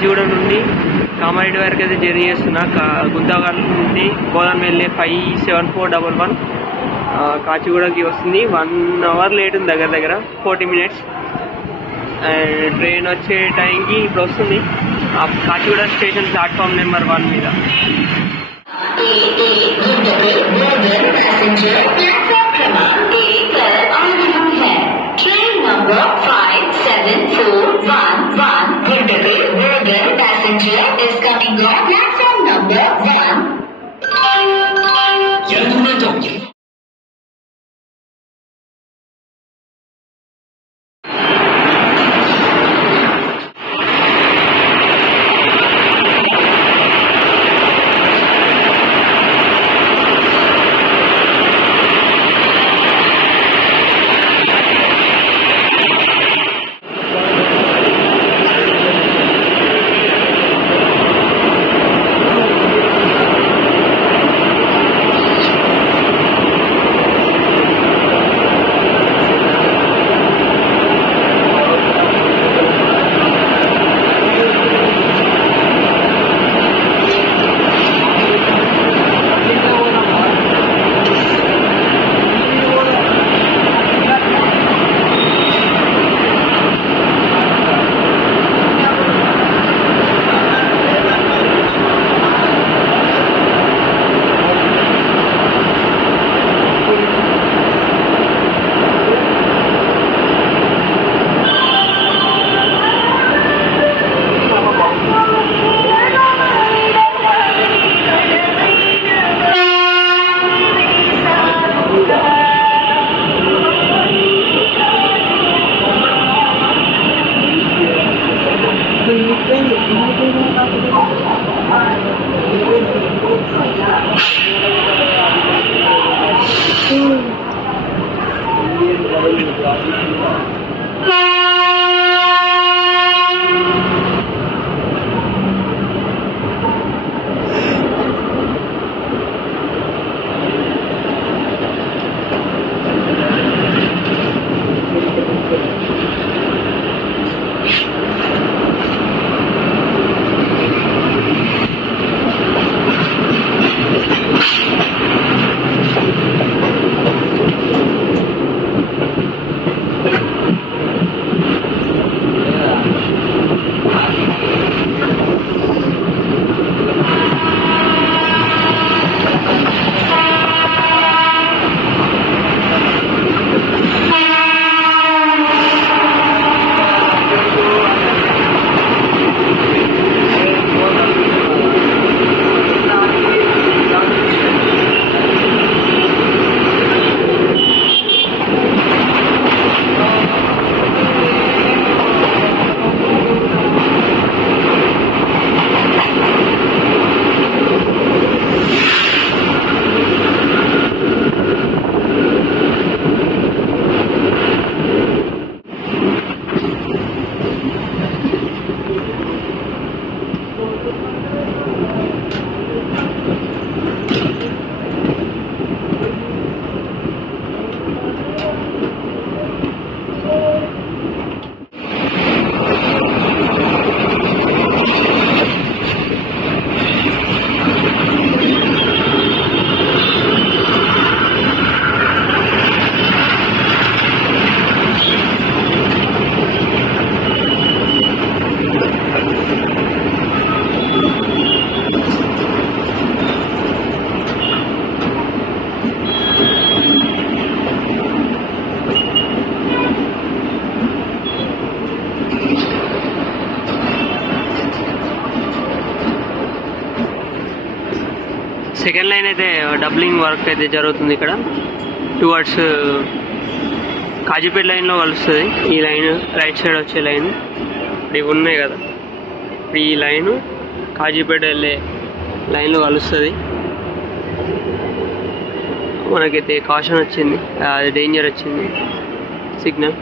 కాచిగూడ నుండి కామారెడ్డి వరకు అయితే జర్నీ చేస్తున్నా. గుంతకల్ నుండి గోదాం వెళ్ళే 57411 కాచిగూడకి వస్తుంది. 1 అవర్ లేట్ ఉంది, దగ్గర 40 మినిట్స్. అండ్ ట్రైన్ వచ్చే టైంకి ఇప్పుడు వస్తుంది. కాచిగూడ స్టేషన్ ప్లాట్ఫామ్ నెంబర్ 1 మీద. Train number 57411 Gundagir passenger is coming on platform number 1. Second line అయితే డబ్లింగ్ వర్క్ అయితే జరుగుతుంది. ఇక్కడ టువర్డ్స్ కాజీపేట లైన్లో కలుస్తుంది. ఈ లైన్ రైట్ సైడ్ వచ్చే లైన్ ఇవి ఉన్నాయి కదా, ఈ లైను కాజీపేట వెళ్ళే లైన్లో కలుస్తుంది. మనకైతే కాషన్ వచ్చింది, అది డేంజర్ వచ్చింది సిగ్నల్.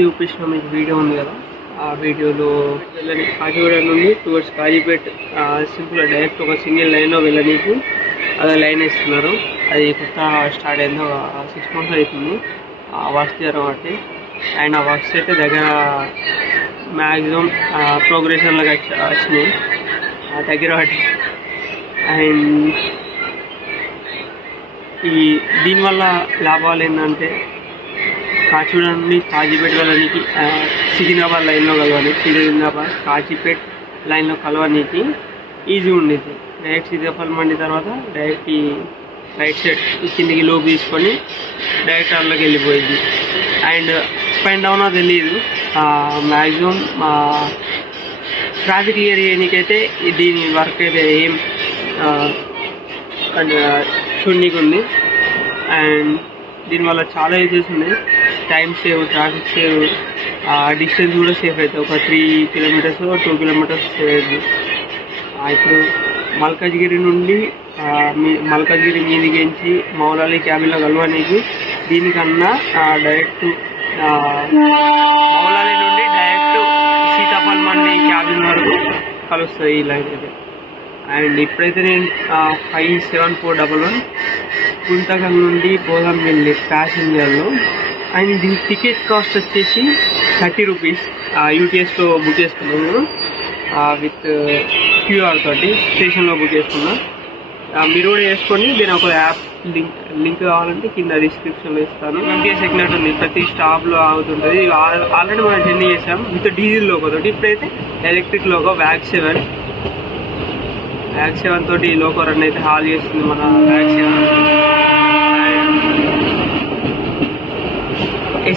ఇంతకుముందు చూపించిన మీకు వీడియో ఉంది కదా, ఆ వీడియోలో వెళ్ళని కాచిగూడ నుండి టువర్డ్స్ కాజీపేట్ సింపుల్గా డైరెక్ట్ ఒక సింగిల్ లైన్లో వెళ్ళనీకి అదే లైన్ ఇస్తున్నారు. అది కొత్త స్టార్ట్ అయిందో 6 months అవుతుంది ఆ వర్క్స్ జరగబట్టి. అండ్ ఆ వర్క్స్ అయితే దగ్గర మ్యాక్సిమం ప్రోగ్రెషన్లోకి వచ్చినాయి దగ్గర బట్టి. అండ్ దీనివల్ల లాభాలు ఏంటంటే కాచిగూడ నుండి కాజీపేట వెళ్ళడానికి సికింద్రాబాద్ లైన్లో కలవాలి, సికింద్రాబాద్ కాజీపేట్ లైన్లో కలవడానికి ఈజీ ఉండేది. డైరెక్ట్ సీతాఫల్ మండి తర్వాత డైరెక్ట్ ఈ రైట్ సైడ్ కిందికి లోపు తీసుకొని డైరెక్ట్ అందులోకి వెళ్ళిపోయింది. అండ్ అప్ అండ్ డౌన్ తెలియదు. మ్యాక్సిమం ట్రాఫిక్ క్లియర్ చేయడానికైతే దీని వర్క్ అయితే ఏం చూడనీకి ఉంది. అండ్ దీనివల్ల చాలా యూజెస్ ఉన్నాయి. Time save, traffic save, distance కూడా సేఫ్ అవుతుంది. ఒక 3 kilometers 2 kilometers సేవ్ అవుతుంది. ఇప్పుడు మల్కాజ్గిరి నుండి మల్కాజ్గిరి మీదికించి మౌలాలి క్యాబిన్లో కలవడానికి దీనికన్నా డైరెక్ట్ మౌలాలి నుండి డైరెక్ట్ సీతాఫల్ మండి క్యాబిన్ వరకు కలుస్తుంది ఈ లైన్ అయితే. అండ్ ఇప్పుడైతే నేను 57411 గుంతకల్ నుండి బోధంపల్లి ప్యాసింజర్లో. అండ్ దీని టికెట్ కాస్ట్ వచ్చేసి 30 rupees. యూటీఎస్లో బుక్ చేసుకున్నాను నేను విత్ QR తోటి స్టేషన్లో బుక్ చేసుకున్నా. మీరు కూడా వేసుకోండి. దీని ఒక యాప్ లింక్ కావాలంటే కింద డిస్క్రిప్షన్లో ఇస్తాను. ఎంటీఎస్ ఎక్కినట్టు ఉంది, ప్రతి స్టాప్లో ఆగుతుంటుంది. ఆల్రెడీ మనం జర్నీ చేసాం విత్ డీజిల్ లోకో తోటి. ఇప్పుడైతే ఎలక్ట్రిక్ లోకో VAG 7 తోటి లోకో రన్ అయితే హాల్ చేస్తుంది మన VAG 7.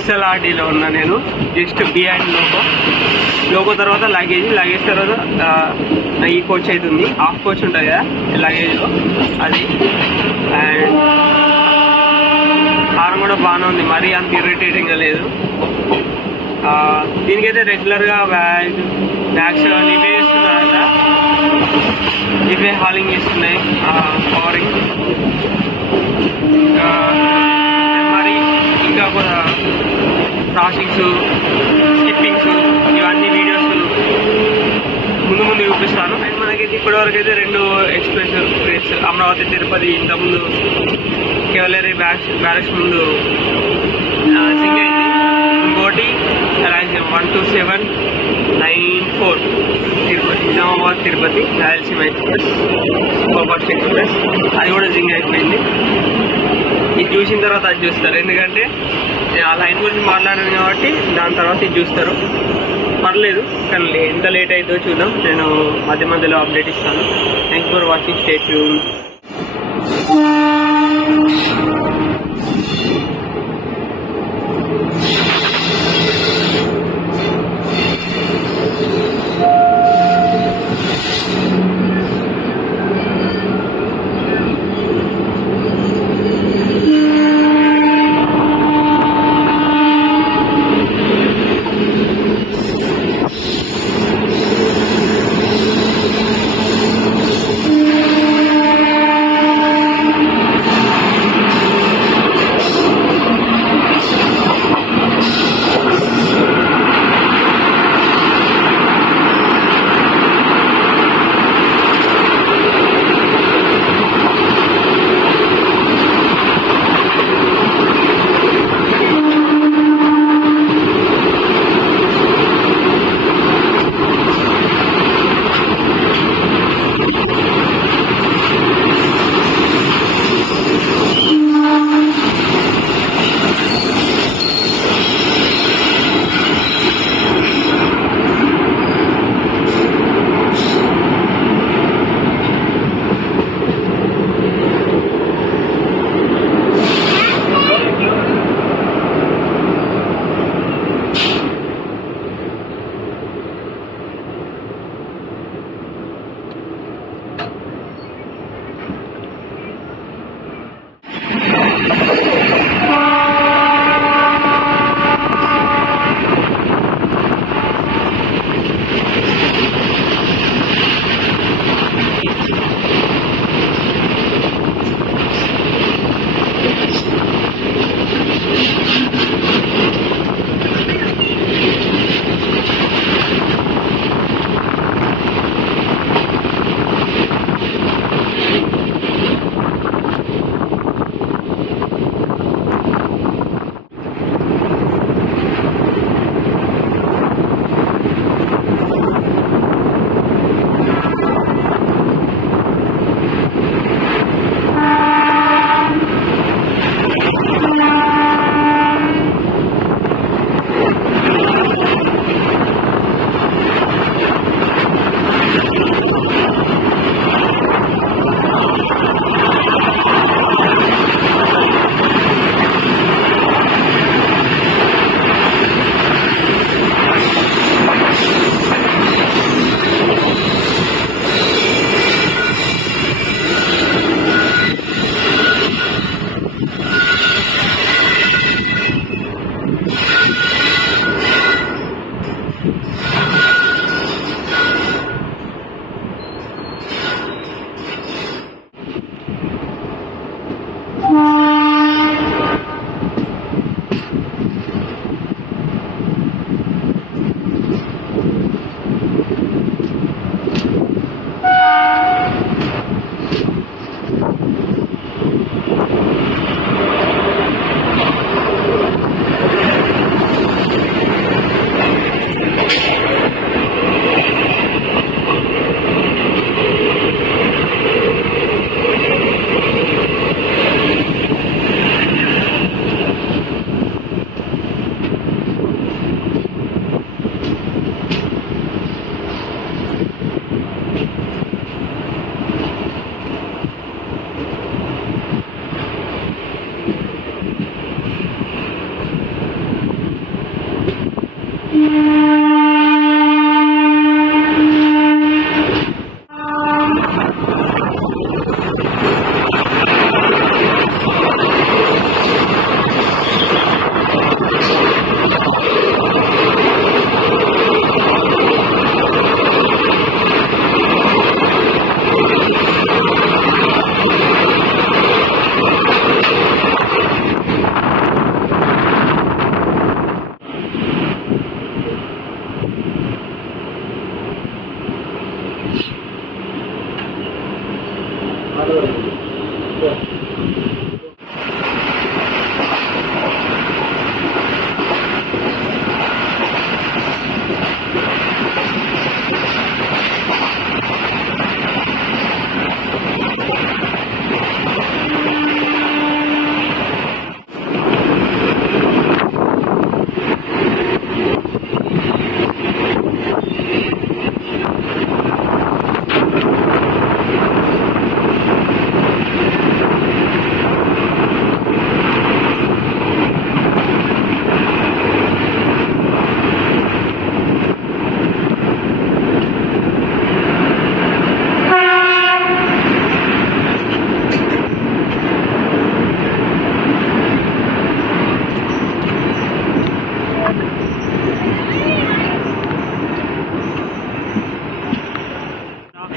SLRDలో ఉన్నా నేను. జస్ట్ బిహైండ్ లోకో తర్వాత లగేజ్ తర్వాత ఈ కోచ్ అవుతుంది. హాఫ్ కోచ్ ఉంటుంది కదా లగేజ్లో అది. అండ్ హారం కూడా బాగానే ఉంది, మరీ అంత ఇరిటేటింగ్గా లేదు. దీనికైతే రెగ్యులర్గా VAG 7 ఇవే ఇస్తున్నారంట, ఇవే హాలింగ్ ఇస్తున్నాయి పవరింగ్. మరి ఇంకా కూడా క్రాసింగ్స్, స్కిప్పింగ్స్ ఇవన్నీ వీడియోస్ ముందు చూపిస్తాను. అండ్ మనకైతే ఇప్పటివరకు అయితే 2 ఎక్స్ప్రెస్ ట్రైన్స్ అమరావతి తిరుపతి ఇంతకుముందు కేవలరీ బ్యారక్స్ ముందు సింగ్ అయింది. ఇంకోటి 12794 Tirupati Nizamabad Tirupati Rayalaseema express super fast express, అది కూడా జింగ్ అయిపోయింది. ఇది చూసిన తర్వాత అది చూస్తారు, ఎందుకంటే నేను ఆ లైన్ గురించి మాట్లాడాను కాబట్టి దాని తర్వాత ఇది చూస్తారు. పర్లేదు, కానీ ఎంత లేట్ అవుతుందో చూద్దాం. నేను మధ్యలో అప్డేట్ ఇస్తాను. Thank you for watching. Stay tune.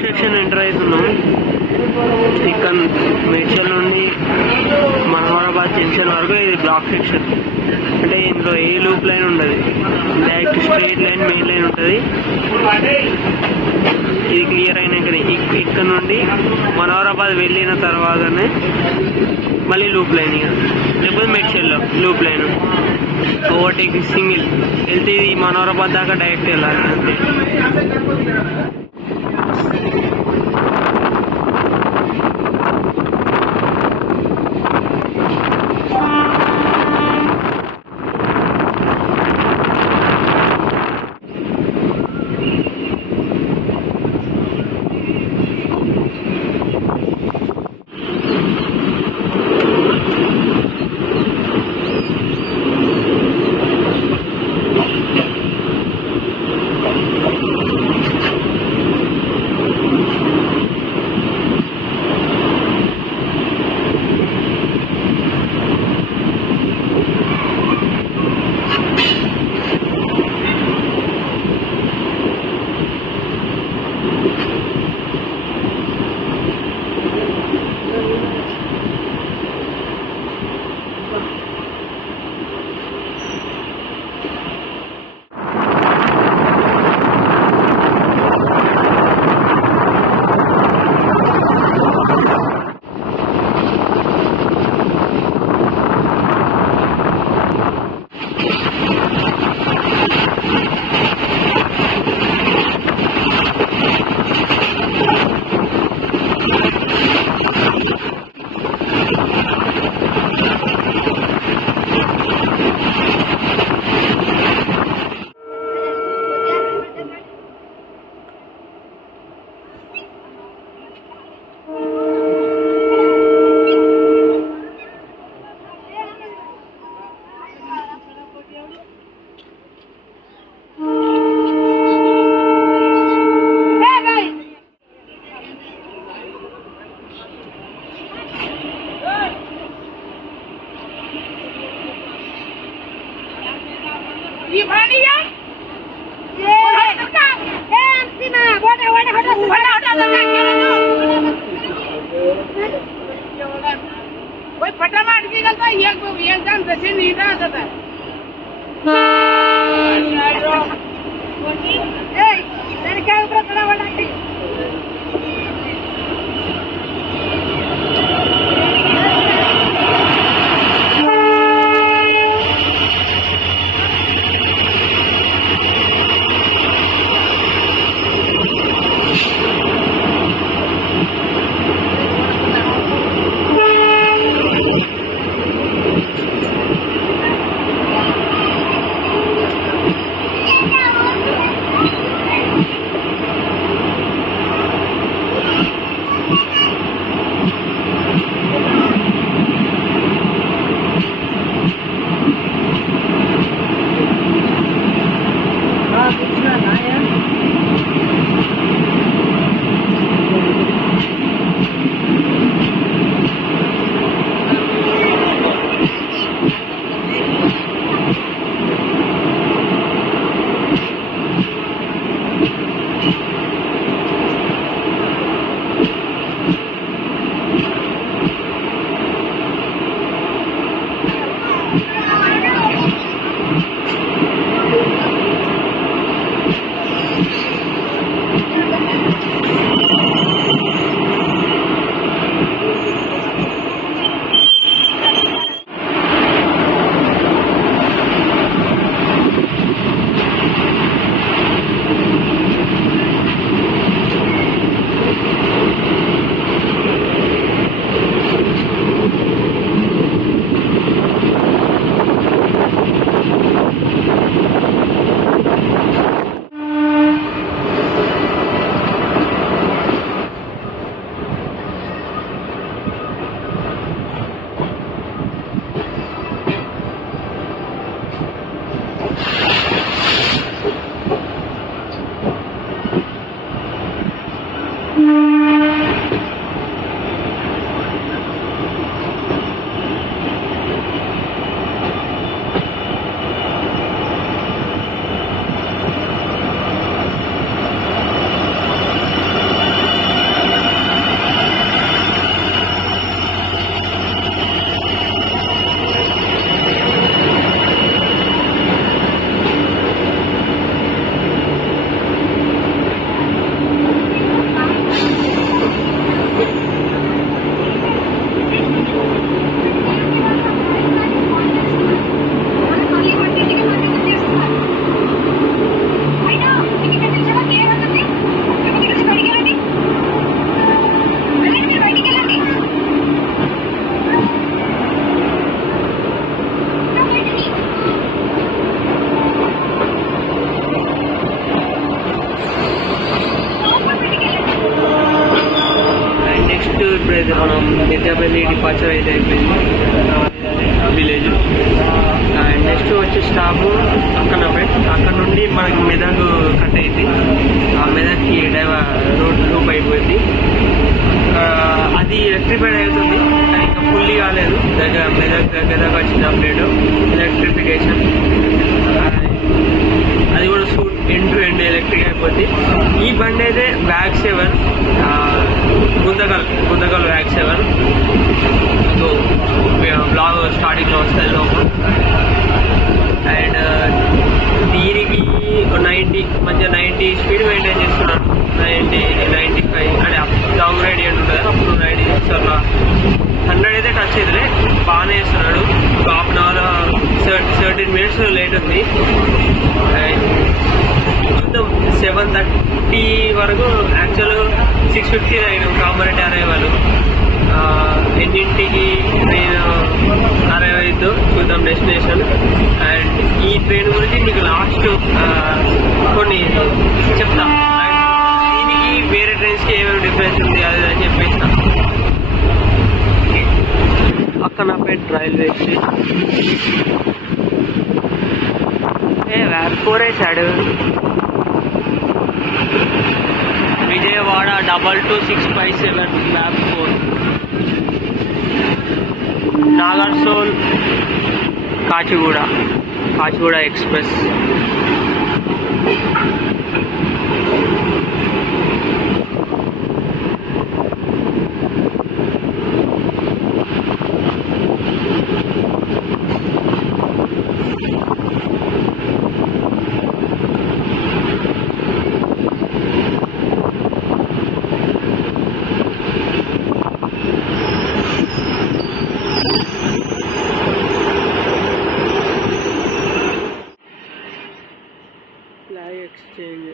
Section enter అవుతున్నాం. ఇక్కడ మేడ్చల్ నుండి మనోహరాబాద్ జంక్షన్ వరకు ఇది బ్లాక్ సెక్షన్. అంటే ఇందులో ఏ లూప్ లైన్ ఉండదు, direct straight line main line ఉంటుంది. ఇది క్లియర్ అయినాకనే ఇక్కడ నుండి మనోహరాబాద్ వెళ్ళిన తర్వాతనే మళ్ళీ లూప్ లైన్, ఇక లేకపోతే మేడ్చల్లో లూప్ లైన్ ఓవర్టేక్ సింగిల్ వెళ్తే ఇది మనోహరాబాద్ దాకా డైరెక్ట్ వెళ్ళాలి అంతే. फटाफट निकलता एक जण तसे नीट राहतात काय प्रकार लागते ఇప్పుడైతే మనం నిత్యాపల్లి డిపార్చర్ అయితే అయిపోయింది విలేజ్. అండ్ నెక్స్ట్ వచ్చే స్టాప్ అక్కనపేట్. అక్కడ నుండి మనకి మెదక్ కట్ అయింది. ఆ మెదక్కి రోడ్ లూప్ అయిపోయింది. అది ఎలక్ట్రిఫైడ్ అవుతుంది కానీ ఇంకా ఫుల్లీ కాలేదు. మెదక్ దగ్గర వచ్చిన అప్డేట్ ఎలక్ట్రిఫికేషన్. అది కూడా ఎండ్ టు ఎండ్ ఎలక్ట్రిక్ అయిపోద్ది. ఈ బండి అయితే wag 7 Guntakal wag 7. So blog స్టార్టింగ్లో వస్తుంది లోపు. అండ్ దీనికి 90 స్పీడ్ మెయింటైన్ చేస్తున్నాను. 95 అంటే డౌన్ రేడియంట్ ఉంటుంది కదా, అప్పుడు 96 అట్లా 100 అయితే టచ్ అవుతుంది. బాగానే వేస్తున్నాడు. ఒక half an hour 13 minutes late ఉంది. అండ్ చూద్దాం 7:30 వరకు. Actual 6:59 Kamareddy arrival. ఎన్నింటికి నేను అరైవ్ అవుతుందో చూద్దాం డెస్టినేషన్. అండ్ ఈ ట్రైన్ గురించి మీకు లాస్ట్ కొన్ని చెప్తా. దీనికి వేరే ట్రైన్స్కి ఏమేమి డిఫరెన్స్ ఉంది అది అని చెప్పేసి. Akkanapet railway station. వ్యాప్ 4 వేసాడు. విజయవాడ 22657 వ్యాప్ 4. Nagarsol Kacheguda express. Flag exchange.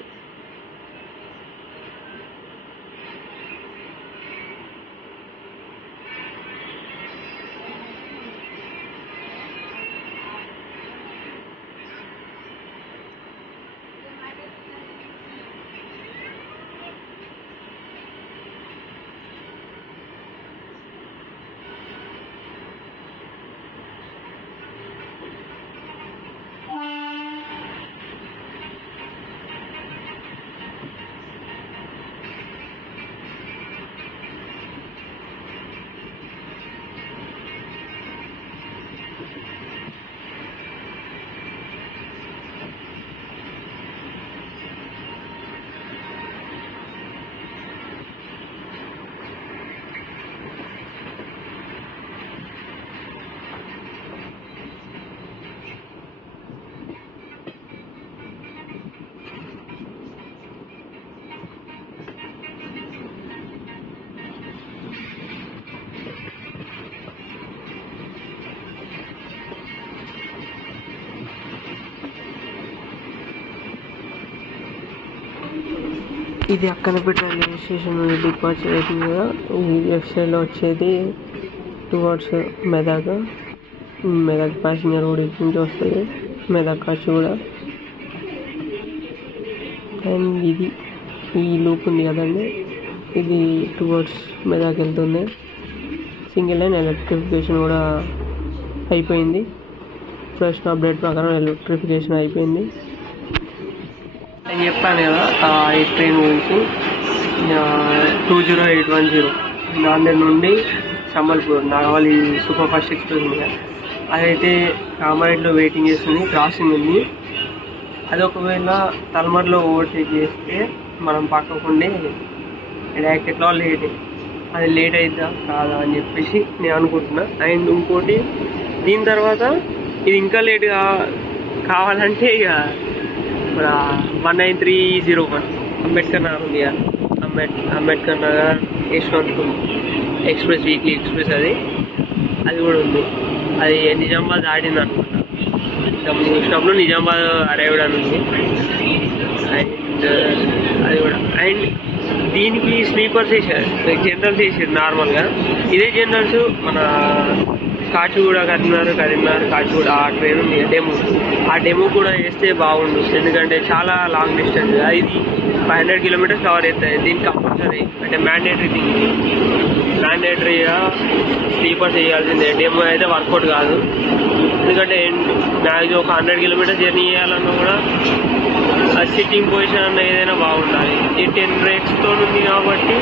ఇది అక్కనపేట రైల్వే స్టేషన్ నుండి డిపార్చర్ అవుతుంది కదా. ఈ లెఫ్ట్ సైడ్లో వచ్చేది టువర్డ్స్ మెదక్ ప్యాసింజర్ కూడా ఇటు నుంచి వస్తుంది. మెదక్ కాచిగూడ. అండ్ ఇది ఈ లూప్ ఉంది కదండి, ఇది టువర్డ్స్ మెదక్ వెళ్తుంది. సింగిల్ లైన్ ఎలక్ట్రిఫికేషన్ కూడా అయిపోయింది. ఇప్పుడు వచ్చిన అప్డేట్ ప్రకారం ఎలక్ట్రిఫికేషన్ అయిపోయింది అని చెప్పాను కదా. ఈ ట్రైన్ గురించి 20810 నాందేడ్ నుండి సంబల్పూర్ నాగవల్లి సూపర్ ఫాస్ట్ ఎక్స్ప్రెస్ ఉంది. అదైతే కామారెడ్డిలో వెయిటింగ్ చేస్తుంది. క్రాసింగ్ ఉంది. అది ఒకవేళ తల్మర్లో ఓవర్టేక్ చేస్తే మనం పక్కకుండి డైరెక్ట్ ఎట్లా అది లేట్ అవుతుందా కాదా అని చెప్పేసి నేను అనుకుంటున్నా. అండ్ ఇంకోటి దీని తర్వాత ఇది ఇంకా లేట్ కావాలంటే ఇక మన 19301 అంబేద్కర్ నగర్ ఉంది కదా, Ambedkar Nagar Yashwant express, weekly express అది కూడా ఉంది. అది నిజామాబాద్ ఆడింది అనుకుంటా. చూసినప్పుడు నిజామాబాద్ అరైవ్డ్ అని ఉంది. అండ్ అది కూడా. అండ్ దీనికి స్లీపర్స్ వేసారు, జనరల్స్ వేసారు నార్మల్గా. ఇదే జనరల్స్ మన కాచిగూడ కరీంనగర్ కాచిగూడ ఆ ట్రైన్ ఉంది ఆ డెమో కూడా వేస్తే బాగుండు, ఎందుకంటే చాలా లాంగ్ డిస్టెన్స్. ఇది 500 కిలోమీటర్స్ కవర్ అవుతాయి. దీనికి కంపల్సరీ అంటే మ్యాండేటరీగా స్లీపర్స్ చేయాల్సిందే. డెమో అయితే వర్కౌట్ కాదు, ఎందుకంటే మ్యాక్సిమం ఒక 100 కిలోమీటర్స్ జర్నీ చేయాలన్నా కూడా సిట్టింగ్ పొజిషన్ అన్న ఏదైనా బాగుండాలి. ఈ 10 రేట్స్తో ఉంది కాబట్టి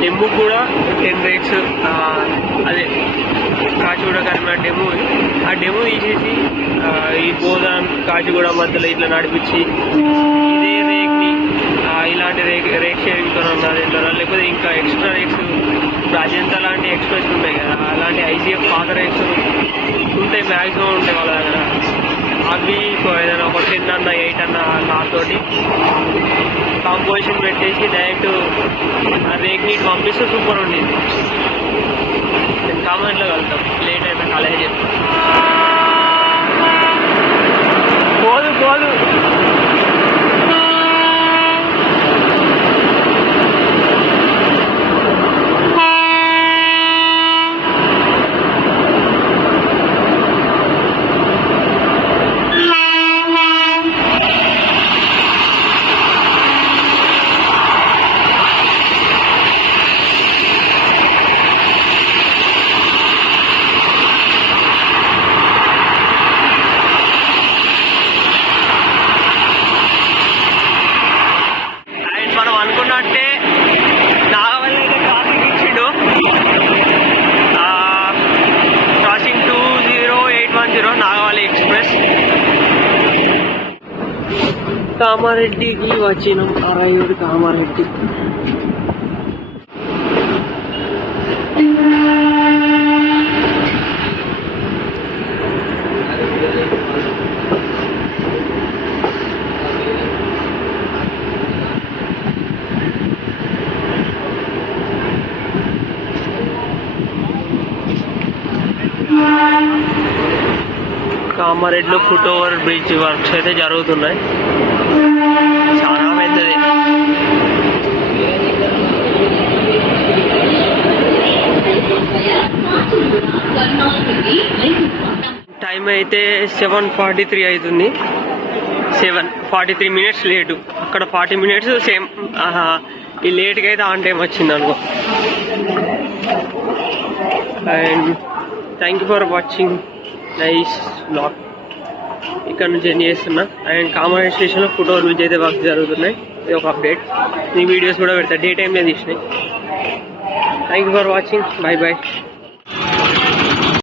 డెమో కూడా 10 రేట్స్ అదే కాచిగూడ కరీంనగర్ డెమో. ఆ డెమో తీసేసి ఈ బోధన్ కాచిగూడ మధ్యలో ఇట్లా నడిపించి ఇదే రేక్ని ఇలాంటి రేక్ షేరింగ్తో అన్నారు, లేకపోతే ఇంకా ఎక్స్ట్రా రేక్స్ అజంతా లాంటి ఎక్స్ప్రెస్ ఉంటాయి కదా, అలాంటి ఐసీఎఫ్ పాత రేక్స్ ఉంటాయి, మ్యాక్సిమం ఉంటాయి వాళ్ళ దగ్గర. అవి ఏదైనా ఒక 10 అన్న 8 అన్న నాతోటి కాంపోజిషన్ పెట్టేసి డైరెక్ట్ ఆ రేక్ నీటి పంపిస్తే సూపర్ ఉండేది. కామెంట్లో కలుగుతాం, లేట్ అయినా కాలేజ్ పోదు కామారెడ్డికి వచ్చినాం. అరైవ్డ్ కామారెడ్డి. కామారెడ్డిలో ఫుట్ ఓవర్ బ్రిడ్జ్ వర్క్స్ అయితే జరుగుతున్నాయి, చాలా పెద్దది. టైం అయితే 7:43 అవుతుంది. 7:43 మినిట్స్ లేటు. అక్కడ 40 మినిట్స్ సేమ్. ఈ లేట్గా అయితే ఆన్ టైం వచ్చింది అనుకో. And thank you for watching nice blog. ఇక్కడ నుంచి ఎండ్ చేస్తున్నా. అండ్ కామారెడ్డి స్టేషన్లో ఫుట్ ఓవర్ బ్రిడ్జ్ అయితే వర్క్ జరుగుతున్నాయి. ఇది ఒక అప్డేట్. ఈ వీడియోస్ కూడా పెడతా, డే టైంలో తీసినాయి. Thank you for watching. Bye bye.